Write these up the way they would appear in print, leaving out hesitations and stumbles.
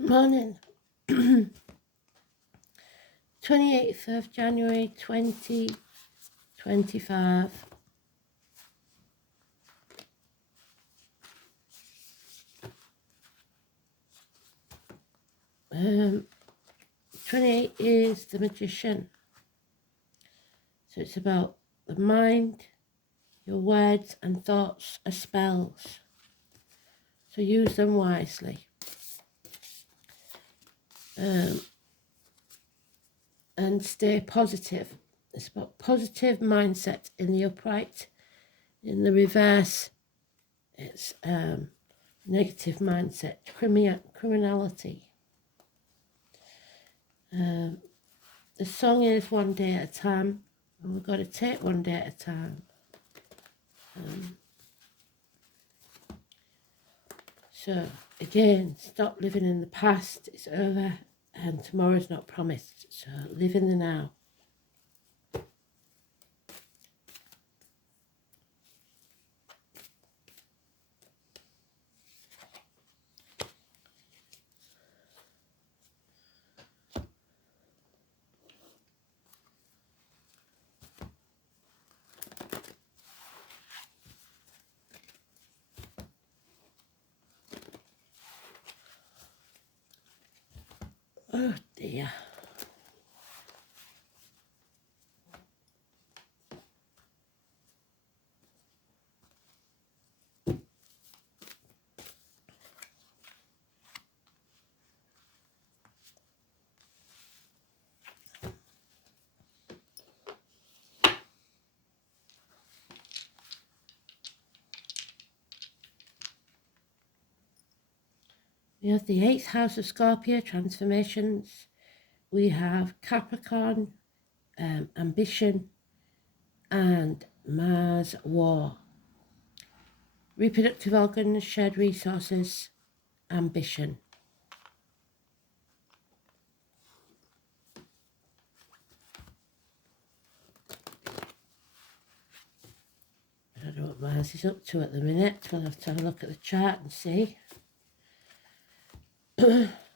Morning. 28th of January 2025. 28 is the Magician. So it's about the mind, your words and thoughts are spells. So use them wisely. And stay positive. It's about positive mindset in the upright. In the reverse, it's negative mindset, criminality. The song is One Day at a Time, and we've got to take one day at a time. So again, stop living in the past. It's over, and tomorrow's not promised. So live in the now. Oh dear. We have the 8th house of Scorpio, transformations. We have Capricorn, ambition, and Mars, war. Reproductive organs, shared resources, ambition. I don't know what Mars is up to at the minute. We'll have to have a look at the chart and see.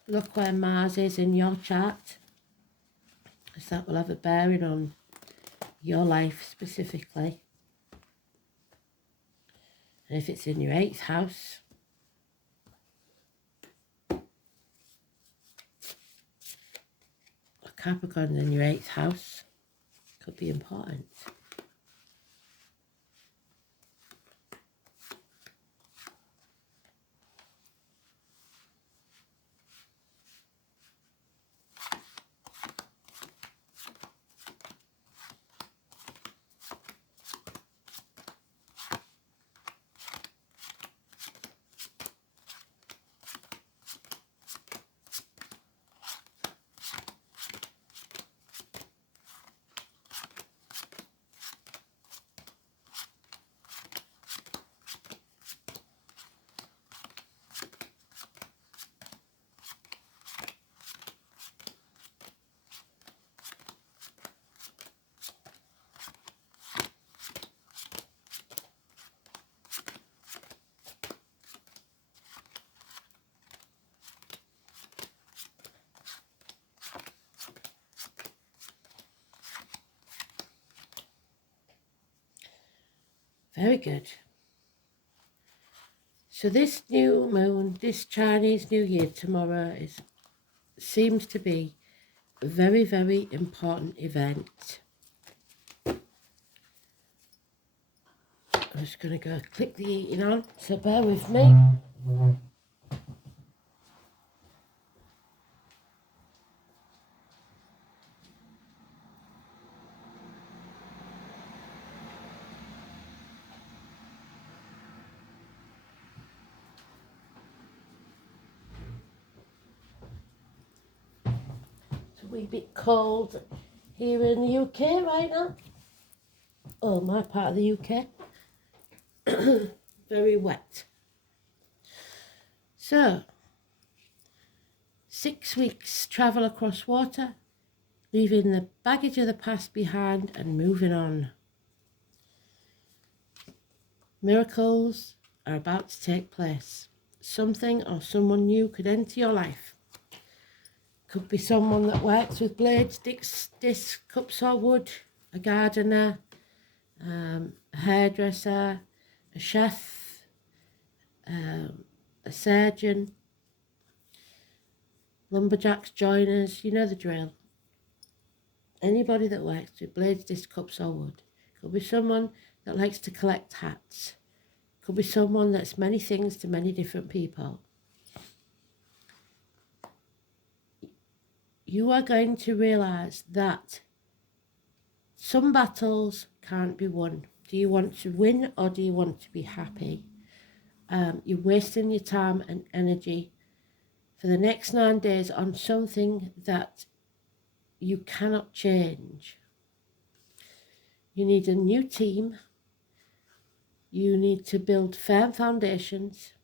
Look where Mars is in your chart, because that will have a bearing on your life specifically. And if it's in your 8th house, Capricorn in your 8th house, could be important. Very good. So this new moon, this Chinese New Year tomorrow seems to be a very, very important event. I'm just going to go click the eating on, so bear with me. It's a wee bit cold here in the UK right now. Oh, my part of the UK. Very wet. So, 6 weeks travel across water, leaving the baggage of the past behind and moving on. Miracles are about to take place. Something or someone new could enter your life. Could be someone that works with blades, discs, cups or wood, a gardener, a hairdresser, a chef, a surgeon, lumberjacks, joiners, you know the drill. Anybody that works with blades, discs, cups or wood. Could be someone that likes to collect hats. Could be someone that's many things to many different people. You are going to realise that some battles can't be won. Do you want to win or do you want to be happy? You're wasting your time and energy for the next 9 days on something that you cannot change. You need a new team. You need to build firm foundations.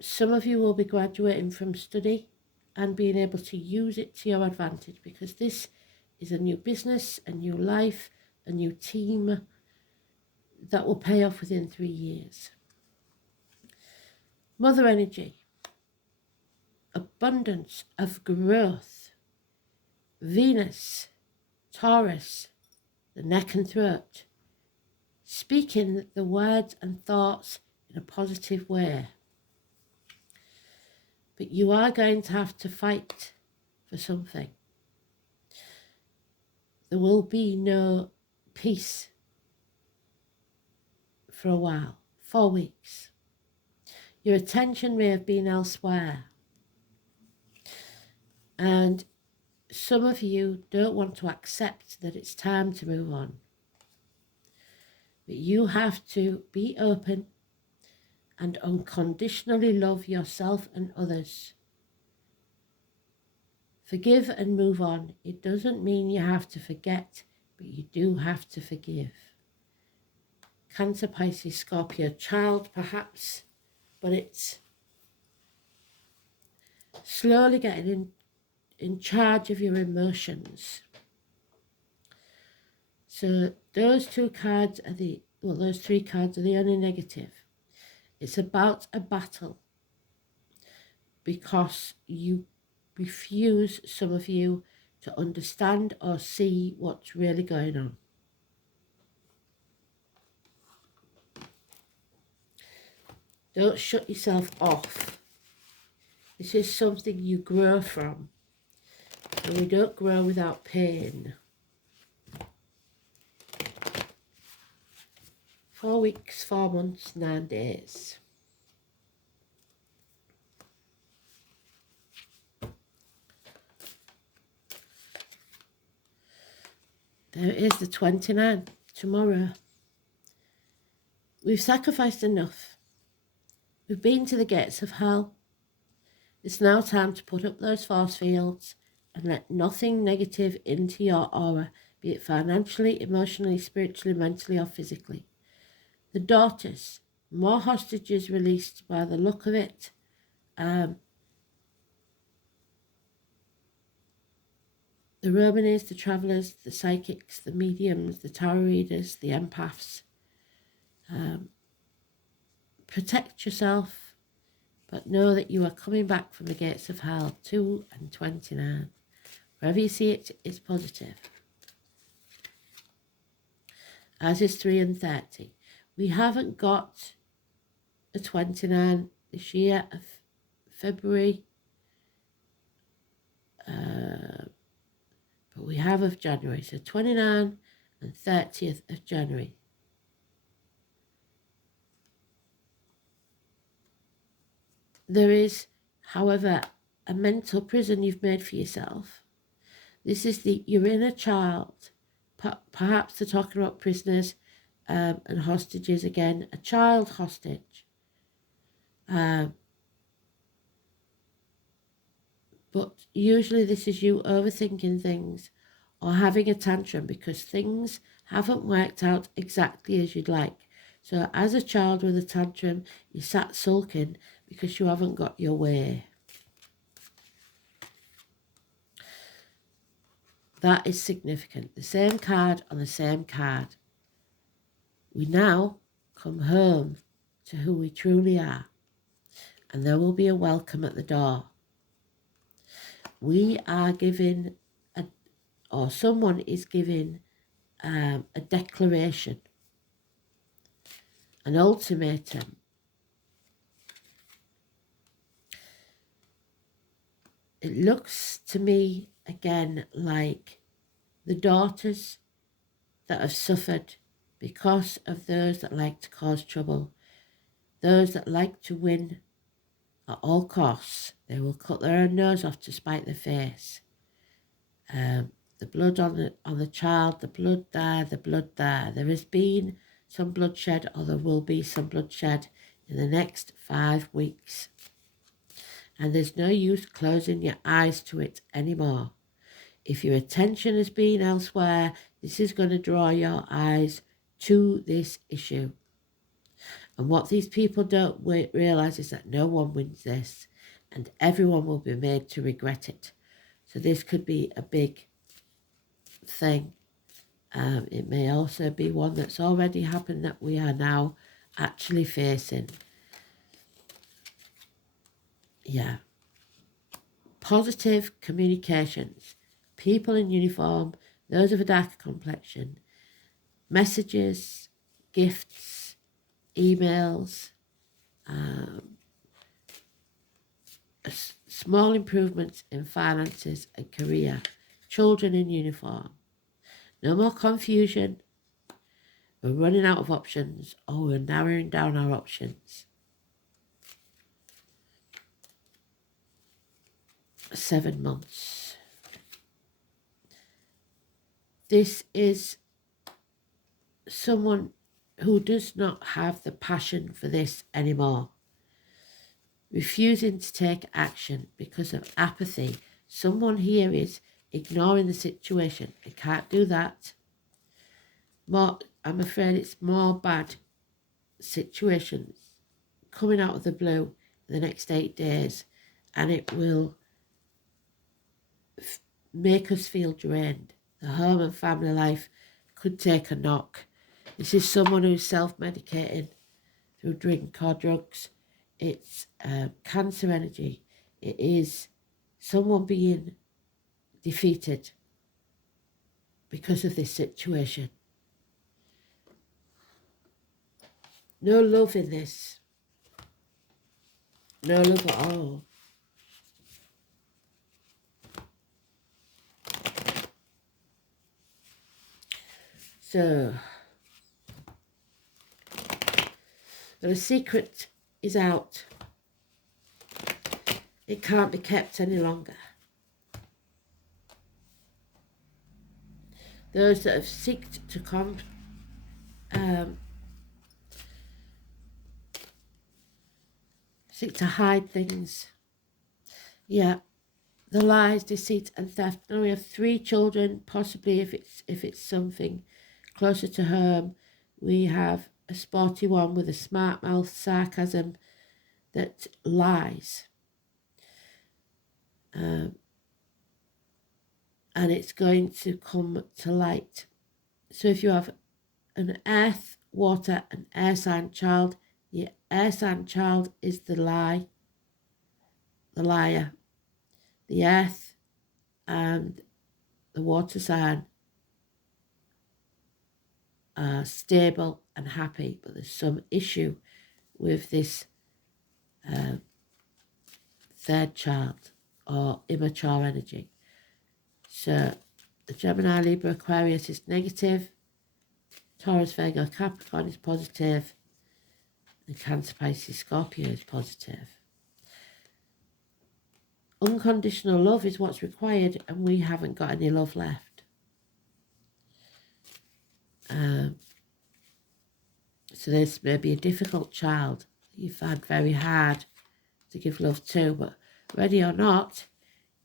Some of you will be graduating from study and being able to use it to your advantage, because this is a new business, a new life, a new team that will pay off within 3 years. Mother energy, abundance of growth. Venus, Taurus, the neck and throat, speaking the words and thoughts in a positive way. But you are going to have to fight for something. There will be no peace for a while, 4 weeks. Your attention may have been elsewhere. And some of you don't want to accept that it's time to move on. But you have to be open and unconditionally love yourself and others. Forgive and move on. It doesn't mean you have to forget, but you do have to forgive. Cancer, Pisces, Scorpio, child perhaps, but it's slowly getting in charge of your emotions. So those 2 cards are those 3 cards are the only negative. It's about a battle because you refuse, some of you, to understand or see what's really going on. Don't shut yourself off. This is something you grow from, and we don't grow without pain. 4 weeks, 4 months, 9 days. There is the 29th, tomorrow. We've sacrificed enough. We've been to the gates of hell. It's now time to put up those force fields and let nothing negative into your aura, be it financially, emotionally, spiritually, mentally or physically. The daughters, more hostages released by the look of it. The Romanis, the travellers, the psychics, the mediums, the tarot readers, the empaths. Protect yourself, but know that you are coming back from the gates of hell. 2 and 29. Wherever you see it, it's positive. As is 3 and 30. We haven't got a 29 this year of February, but we have of January. So 29 and 30th of January. There is, however, a mental prison you've made for yourself. This is your inner child. Perhaps they're talking about prisoners and hostages again. A child hostage. But usually this is you overthinking things or having a tantrum because things haven't worked out exactly as you'd like. So as a child with a tantrum, you sat sulking because you haven't got your way. That is significant. The same card on the same card. We now come home to who we truly are. And there will be a welcome at the door. we are giving, or someone is giving a declaration, an ultimatum. It looks to me again like the daughters that have suffered because of those that like to cause trouble, those that like to win at all costs. They will cut their own nose off to spite their face. The blood on the child, the blood there, the blood there. There has been some bloodshed, or there will be some bloodshed in the next 5 weeks. And there's no use closing your eyes to it anymore. If your attention has been elsewhere, this is going to draw your eyes to this issue. And what these people don't realise is that no one wins this, and everyone will be made to regret it. So this could be a big thing. It may also be one that's already happened that we are now actually facing. Yeah. Positive communications. People in uniform, those of a darker complexion, messages, gifts, emails, small improvements in finances and career, children in uniform. No more confusion. We're running out of options, or we're narrowing down our options. 7 months. This is someone who does not have the passion for this anymore. Refusing to take action because of apathy. Someone here is ignoring the situation. I can't do that. I'm afraid it's more bad situations coming out of the blue in the next 8 days, and it will make us feel drained. The home and family life could take a knock. This is someone who's self-medicating through drink or drugs. It's cancer energy. It is someone being defeated because of this situation. No love in this. No love at all. So, the secret is out. It can't be kept any longer. Those that have sought to hide things. Yeah, the lies, deceit and theft. Now we have 3 children, possibly if it's something closer to home. We have a sporty one with a smart mouth, sarcasm that lies. And it's going to come to light. So if you have an earth, water and air sign child, the air sign child is the liar. The earth and the water sign are stable and happy, but there's some issue with this third child or immature energy. So the Gemini, Libra, Aquarius is negative. Taurus, Virgo, Capricorn is positive. And Cancer, Pisces, Scorpio is positive. Unconditional love is what's required, and we haven't got any love left. So this may be a difficult child that you find very hard to give love to, but ready or not,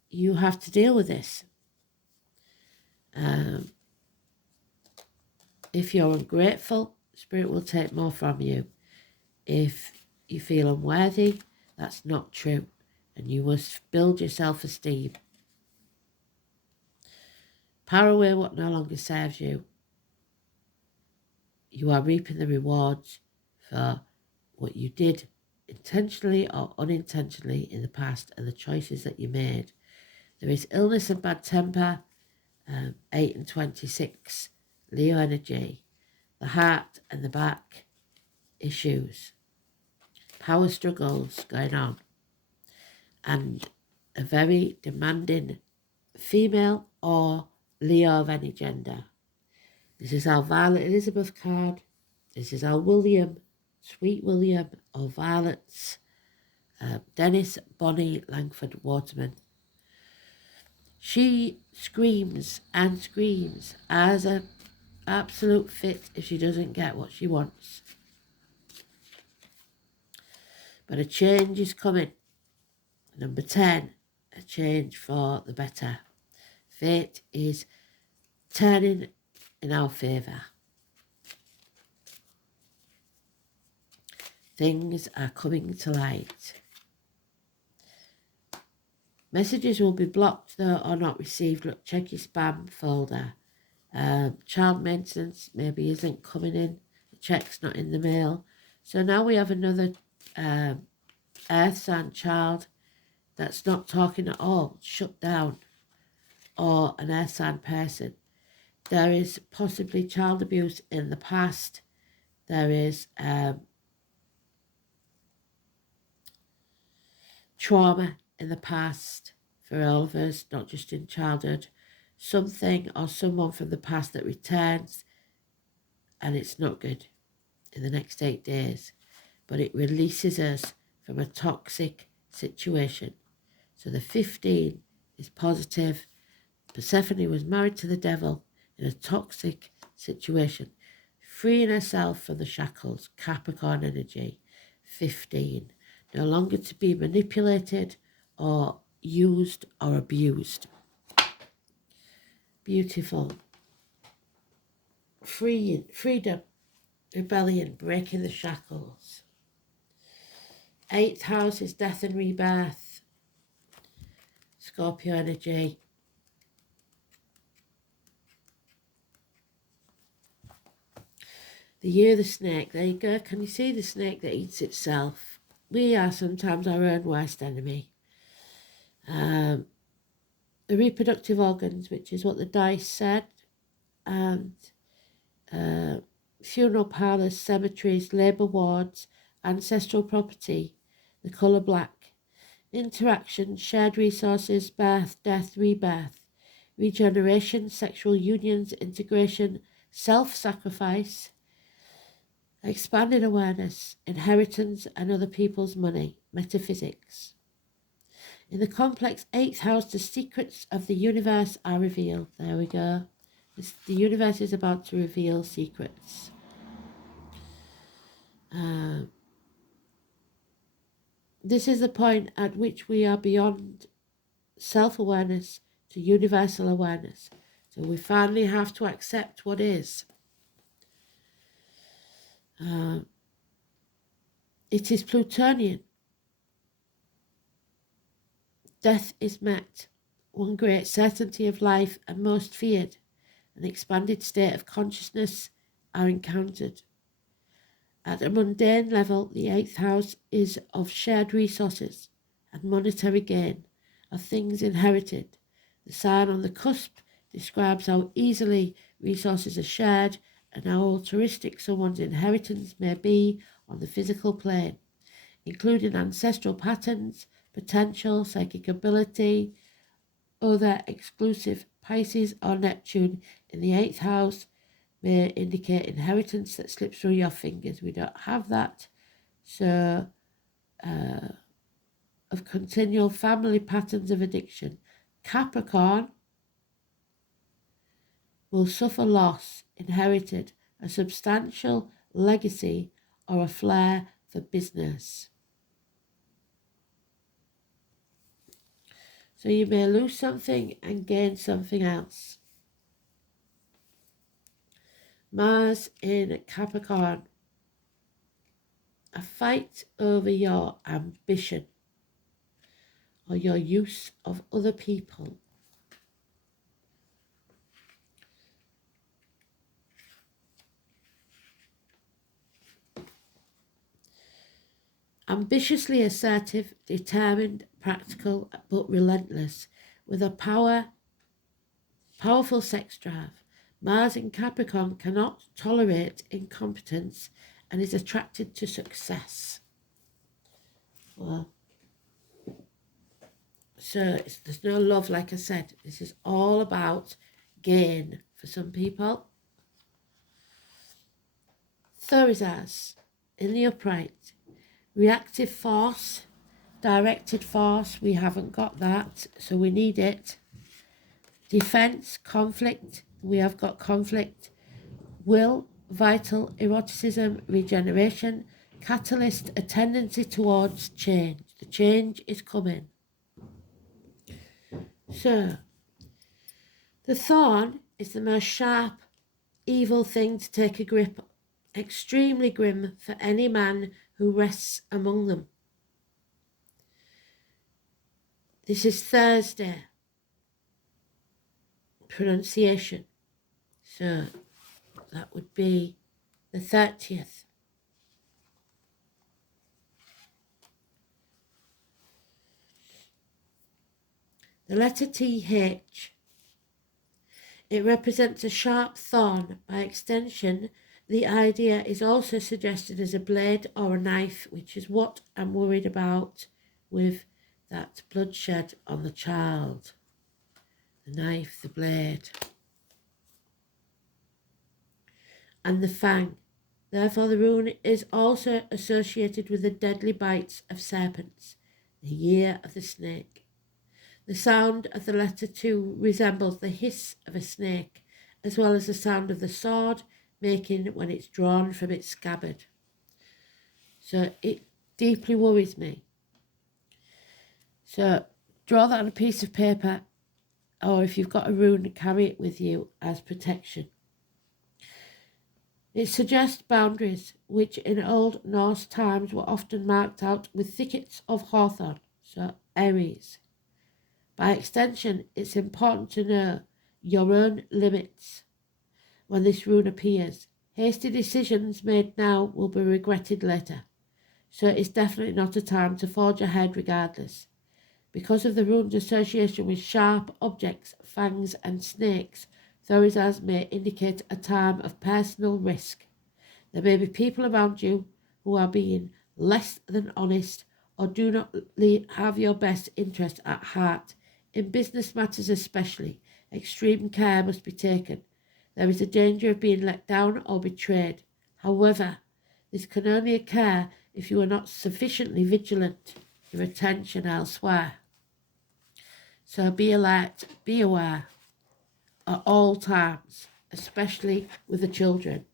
you have to deal with this. If you're ungrateful, Spirit will take more from you. If you feel unworthy, that's not true, and you must build your self-esteem. Power away what no longer serves you. You are reaping the rewards for what you did intentionally or unintentionally in the past and the choices that you made. There is illness and bad temper, 8 and 26, Leo energy. The heart and the back, issues. Power struggles going on. And a very demanding female or Leo of any gender. This is our Violet Elizabeth card. This is our William, Sweet William, or Violets, Dennis Bonnie Langford Waterman. She screams and screams as an absolute fit if she doesn't get what she wants. But a change is coming. Number 10, a change for the better. Fate is turning in our favour. Things are coming to light. Messages will be blocked though or not received. Look, check your spam folder. Child maintenance maybe isn't coming in. The check's not in the mail. So now we have another earth sign child that's not talking at all, shut down, or an earth sign person. There is possibly child abuse in the past. There is trauma in the past for all of us, not just in childhood. Something or someone from the past that returns, and it's not good in the next 8 days. But it releases us from a toxic situation. So the 15 is positive. Persephone was married to the devil in a toxic situation, freeing herself from the shackles. Capricorn energy, 15. No longer to be manipulated or used or abused. Beautiful. Freedom, rebellion, breaking the shackles. 8th house is death and rebirth. Scorpio energy. The year of the snake. There you go. Can you see the snake that eats itself? We are sometimes our own worst enemy. The reproductive organs, which is what the dice said, and funeral parlours, cemeteries, labour wards, ancestral property, the colour black, interaction, shared resources, birth, death, rebirth, regeneration, sexual unions, integration, self-sacrifice, expanded awareness, inheritance and other people's money, metaphysics. In the complex 8th house, the secrets of the universe are revealed. There we go. The universe is about to reveal secrets. This is the point at which we are beyond self-awareness to universal awareness. So we finally have to accept what is. It is Plutonian. Death is met. One great certainty of life and most feared. An expanded state of consciousness are encountered. At a mundane level, the 8th house is of shared resources and monetary gain, of things inherited. The sign on the cusp describes how easily resources are shared and how altruistic someone's inheritance may be on the physical plane, including ancestral patterns, potential, psychic ability, other exclusive. Pisces or Neptune in the 8th house may indicate inheritance that slips through your fingers. We don't have that. So, of continual family patterns of addiction. Capricorn will suffer loss inherited, a substantial legacy or a flair for business. So you may lose something and gain something else. Mars in Capricorn. A fight over your ambition or your use of other people. Ambitiously assertive, determined, practical, but relentless. with a powerful sex drive. Mars in Capricorn cannot tolerate incompetence and is attracted to success. Well, so there's no love, like I said. This is all about gain for some people. Thorazas in the upright. Reactive force, directed force, we haven't got that, so we need it. Defense, conflict, we have got conflict. Will, vital, eroticism, regeneration. Catalyst, a tendency towards change. The change is coming. So, the thorn is the most sharp, evil thing to take a grip, extremely grim for any man who rests among them. This is Thursday. Pronunciation. So, that would be the 30th. The letter TH. It represents a sharp thorn. By extension, the idea is also suggested as a blade or a knife, which is what I'm worried about with that bloodshed on the child. The knife, the blade. And the fang. Therefore, the rune is also associated with the deadly bites of serpents, the year of the snake. The sound of the letter 2 resembles the hiss of a snake, as well as the sound of the sword making when it's drawn from its scabbard. So it deeply worries me. So draw that on a piece of paper, or if you've got a rune, carry it with you as protection. It suggests boundaries, which in Old Norse times were often marked out with thickets of hawthorn, so Aries. By extension, it's important to know your own limits when this rune appears. Hasty decisions made now will be regretted later, so it's definitely not a time to forge ahead regardless. Because of the rune's association with sharp objects, fangs and snakes, Thorazas may indicate a time of personal risk. There may be people around you who are being less than honest or do not have your best interest at heart. In business matters especially, extreme care must be taken. There is a danger of being let down or betrayed. However, this can only occur if you are not sufficiently vigilant, your attention elsewhere. So be alert, be aware at all times, especially with the children.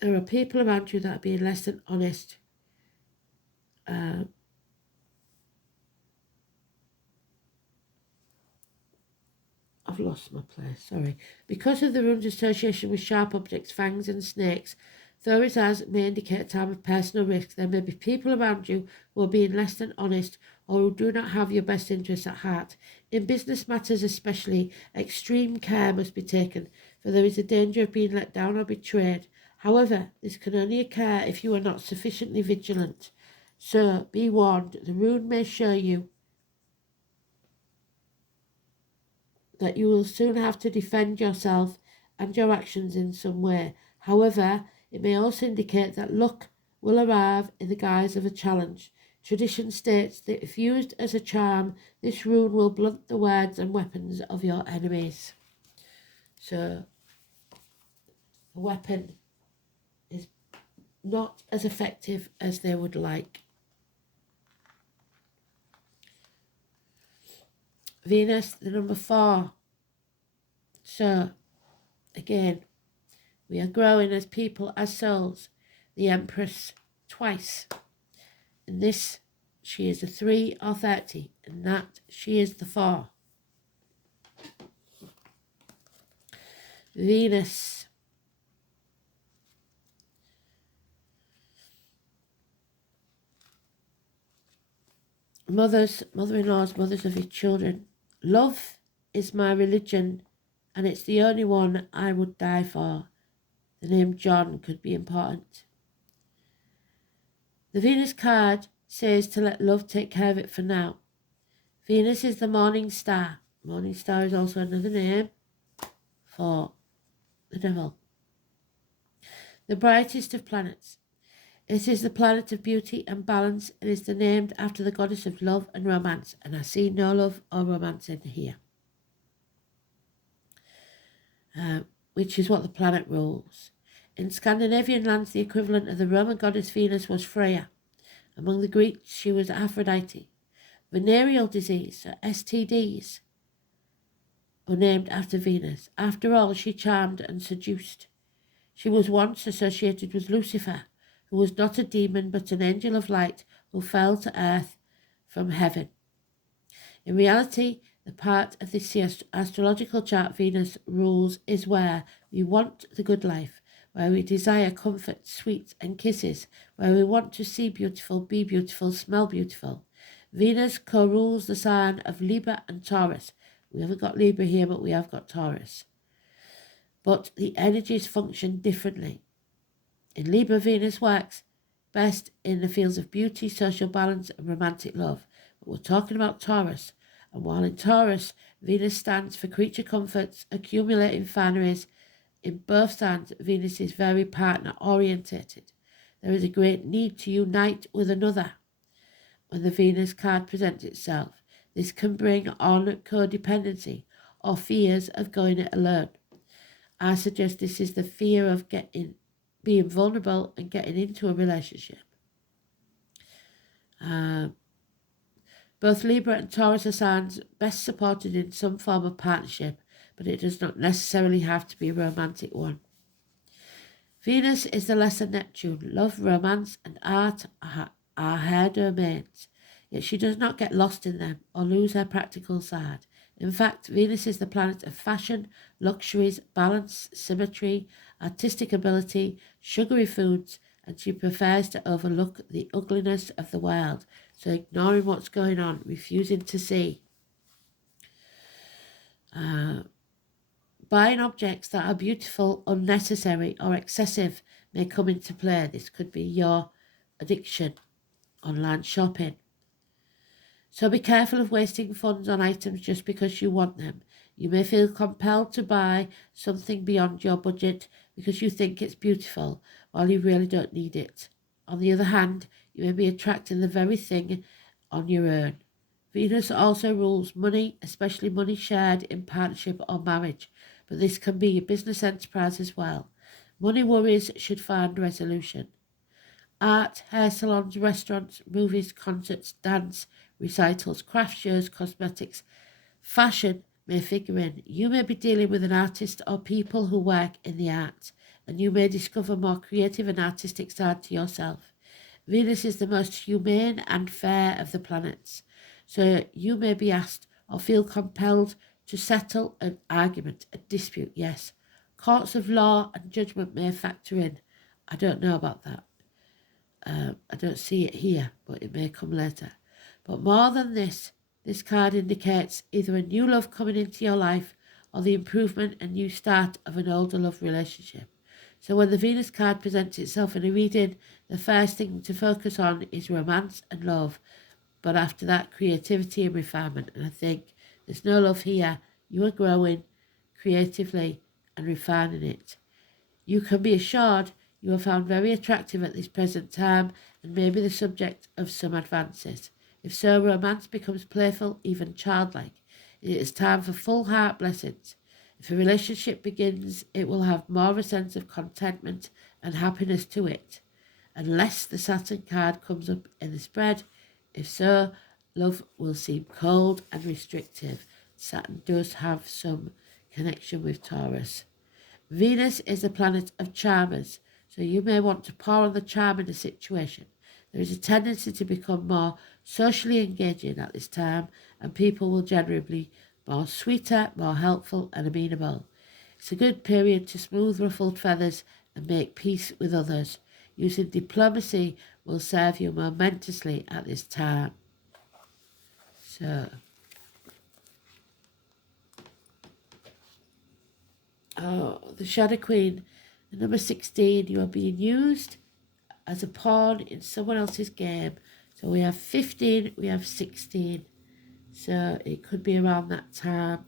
There are people around you that are being less than honest. I've lost my place, sorry. Because of the rune's association with sharp objects, fangs and snakes, Thorazas may indicate a time of personal risk. There may be people around you who are being less than honest or who do not have your best interests at heart. In business matters especially, extreme care must be taken, for there is a danger of being let down or betrayed. However, this can only occur if you are not sufficiently vigilant. So, be warned, the rune may show you that you will soon have to defend yourself and your actions in some way. However, it may also indicate that luck will arrive in the guise of a challenge. Tradition states that if used as a charm, this rune will blunt the words and weapons of your enemies. So, the weapon is not as effective as they would like. Venus, the number 4. So, again, we are growing as people, as souls. The Empress twice. In this, she is a 3 or 30. In that, she is the 4. Venus. Mothers, mother-in-laws, mothers of your children. Love is my religion, and it's the only one I would die for. The name John could be important. The Venus card says to let love take care of it for now. Venus is the morning star. Morning star is also another name for the devil. The brightest of planets. It is the planet of beauty and balance. It is named after the goddess of love and romance, and I see no love or romance in here, which is what the planet rules. In Scandinavian lands, the equivalent of the Roman goddess Venus was Freya. Among the Greeks, she was Aphrodite. Venereal disease, so STDs, were named after Venus. After all, she charmed and seduced. She was once associated with Lucifer, who was not a demon but an angel of light who fell to earth from heaven. In reality, the part of the astrological chart Venus rules is where we want the good life, where we desire comfort, sweets and kisses, where we want to see beautiful, be beautiful, smell beautiful. Venus co-rules the sign of Libra and Taurus. We haven't got Libra here, but we have got Taurus. But the energies function differently. In Libra, Venus works best in the fields of beauty, social balance and romantic love. But we're talking about Taurus. And while in Taurus, Venus stands for creature comforts, accumulating fineries, in both signs, Venus is very partner-orientated. There is a great need to unite with another. When the Venus card presents itself, this can bring on codependency or fears of going it alone. I suggest this is the fear of being vulnerable and getting into a relationship. Both Libra and Taurus are signs best supported in some form of partnership, but it does not necessarily have to be a romantic one. Venus is the lesser Neptune. Love, romance, and art are her domains, yet she does not get lost in them or lose her practical side. In fact, Venus is the planet of fashion, luxuries, balance, symmetry, artistic ability, sugary foods, and she prefers to overlook the ugliness of the world, so ignoring what's going on, refusing to see. Buying objects that are beautiful, unnecessary, or excessive may come into play. This could be your addiction, online shopping. So be careful of wasting funds on items just because you want them. You may feel compelled to buy something beyond your budget because you think it's beautiful, while you really don't need it. On the other hand, you may be attracting the very thing on your own. Venus also rules money, especially money shared in partnership or marriage, but this can be a business enterprise as well. Money worries should find resolution. Art, hair salons, restaurants, movies, concerts, dance, recitals, craft shows, cosmetics, fashion may figure in. You may be dealing with an artist or people who work in the arts, and you may discover more creative and artistic side to yourself. Venus is the most humane and fair of the planets, so you may be asked or feel compelled to settle an argument, a dispute, yes. Courts of law and judgment may factor in. I don't know about that. I don't see it here, but it may come later. But more than this card indicates either a new love coming into your life or the improvement and new start of an older love relationship. So when the Venus card presents itself in a reading, the first thing to focus on is romance and love. But after that, creativity and refinement. And I think there's no love here. You are growing creatively and refining it. You can be assured you are found very attractive at this present time and may be the subject of some advances. If so, romance becomes playful, even childlike. It is time for full heart blessings. If a relationship begins, it will have more of a sense of contentment and happiness to it, unless the Saturn card comes up in the spread. If so, love will seem cold and restrictive. Saturn does have some connection with Taurus. Venus is a planet of charmers, so you may want to pour on the charm in a situation. There is a tendency to become more socially engaging at this time, and people will generally be more sweeter, more helpful and amenable. It's a good period to smooth ruffled feathers and make peace with others. Using diplomacy will serve you momentously at this time. So, The Shadow Queen, the number 16, you are being used as a pawn in someone else's game. So we have 15, we have 16. So it could be around that time.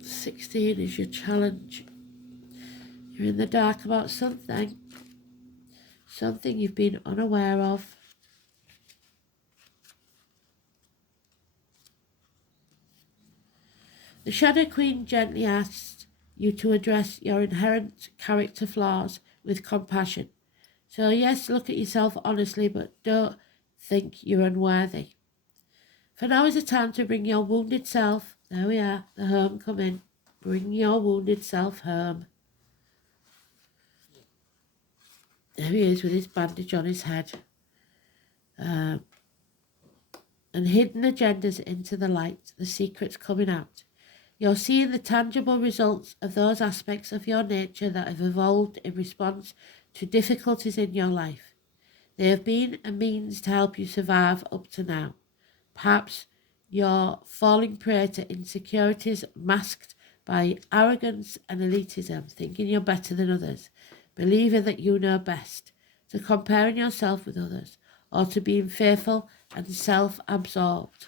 16 is your challenge. You're in the dark about something you've been unaware of. The Shadow Queen gently asks you to address your inherent character flaws with compassion. So yes, look at yourself honestly, but don't think you're unworthy. For now is the time to bring your wounded self, there we are, the home come in. Bring your wounded self home. There he is with his bandage on his head. And hidden agendas into the light, the secrets coming out. You're seeing the tangible results of those aspects of your nature that have evolved in response to difficulties in your life. They have been a means to help you survive up to now. Perhaps you're falling prey to insecurities masked by arrogance and elitism, thinking you're better than others, believing that you know best, to comparing yourself with others, or to being fearful and self-absorbed.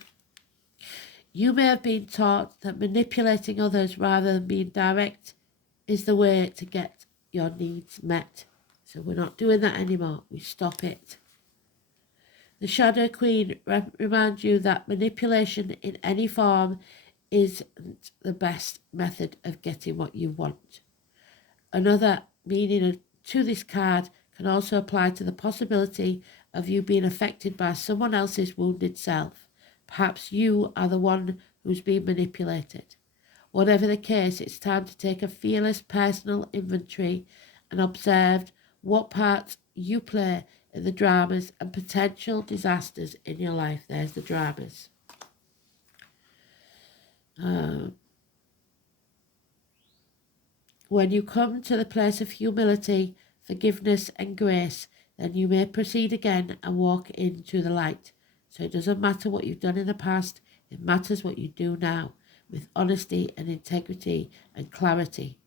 You may have been taught that manipulating others rather than being direct is the way to get your needs met. So we're not doing that anymore. We stop it. The Shadow Queen reminds you that manipulation in any form isn't the best method of getting what you want. Another meaning to this card can also apply to the possibility of you being affected by someone else's wounded self. Perhaps you are the one who's being manipulated. Whatever the case, it's time to take a fearless personal inventory and observe what part you play in the dramas and potential disasters in your life. There's the dramas. When you come to the place of humility, forgiveness and grace, then you may proceed again and walk into the light. So it doesn't matter what you've done in the past, it matters what you do now, with honesty and integrity and clarity.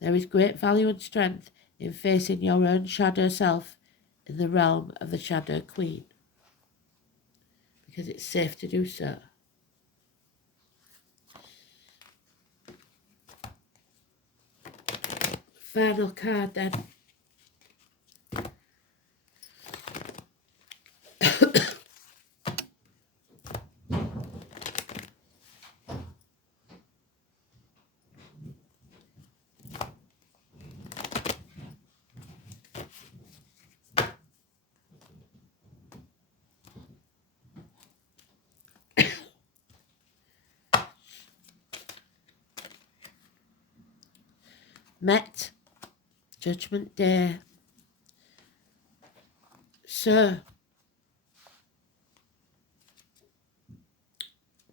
There is great value and strength in facing your own shadow self in the realm of the Shadow Queen, because it's safe to do so. Final card then. Met, Judgment Day. So,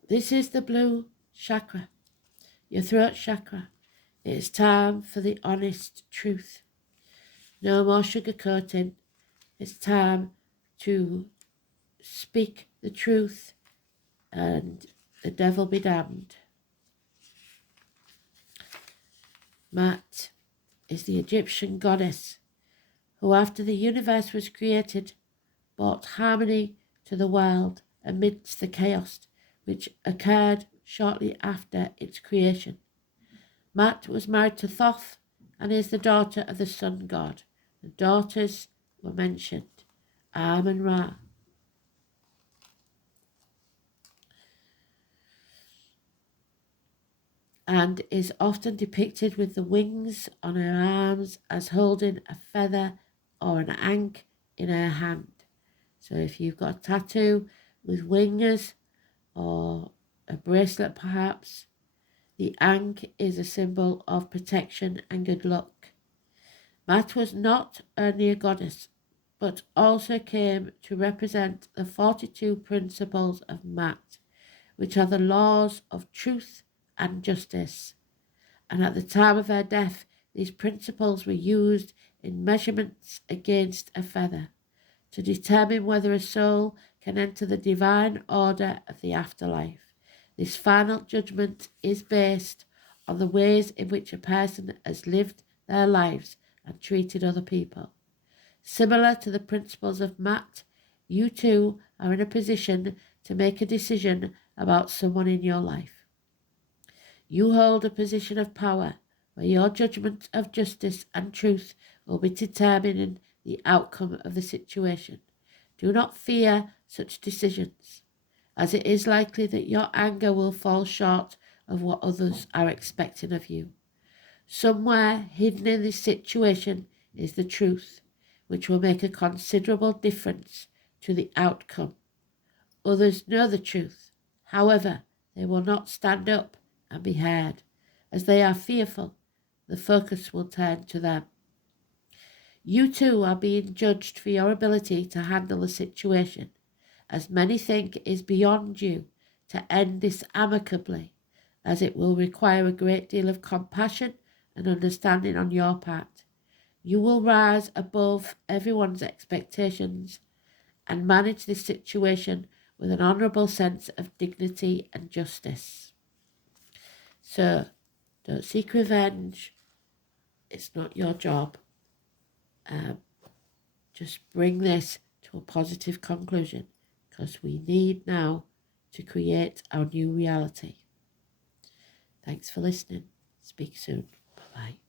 this is the blue chakra, your throat chakra. It's time for the honest truth. No more sugarcoating. It's time to speak the truth and the devil be damned. Mat is the Egyptian goddess who, after the universe was created, brought harmony to the world amidst the chaos which occurred shortly after its creation. Mat was married to Thoth and is the daughter of the sun god. The daughters were mentioned, Am and Ra. And is often depicted with the wings on her arms as holding a feather or an ankh in her hand. So if you've got a tattoo with wings or a bracelet perhaps, the ankh is a symbol of protection and good luck. Mat was not only a goddess, but also came to represent the 42 principles of Mat, which are the laws of truth and justice. And at the time of her death, these principles were used in measurements against a feather. to determine whether a soul can enter the divine order of the afterlife. This final judgment is based on the ways in which a person has lived their lives and treated other people. Similar to the principles of Matt, you too are in a position to make a decision about someone in your life. You hold a position of power where your judgment of justice and truth will be determining the outcome of the situation. Do not fear such decisions, as it is likely that your anger will fall short of what others are expecting of you. Somewhere hidden in this situation is the truth, which will make a considerable difference to the outcome. Others know the truth. However, they will not stand up and be heard. As they are fearful, the focus will turn to them. You too are being judged for your ability to handle the situation, as many think is beyond you to end this amicably, as it will require a great deal of compassion and understanding on your part. You will rise above everyone's expectations and manage this situation with an honourable sense of dignity and justice. So, don't seek revenge. It's not your job. Just bring this to a positive conclusion, because we need now to create our new reality. Thanks for listening. Speak soon. Bye-bye.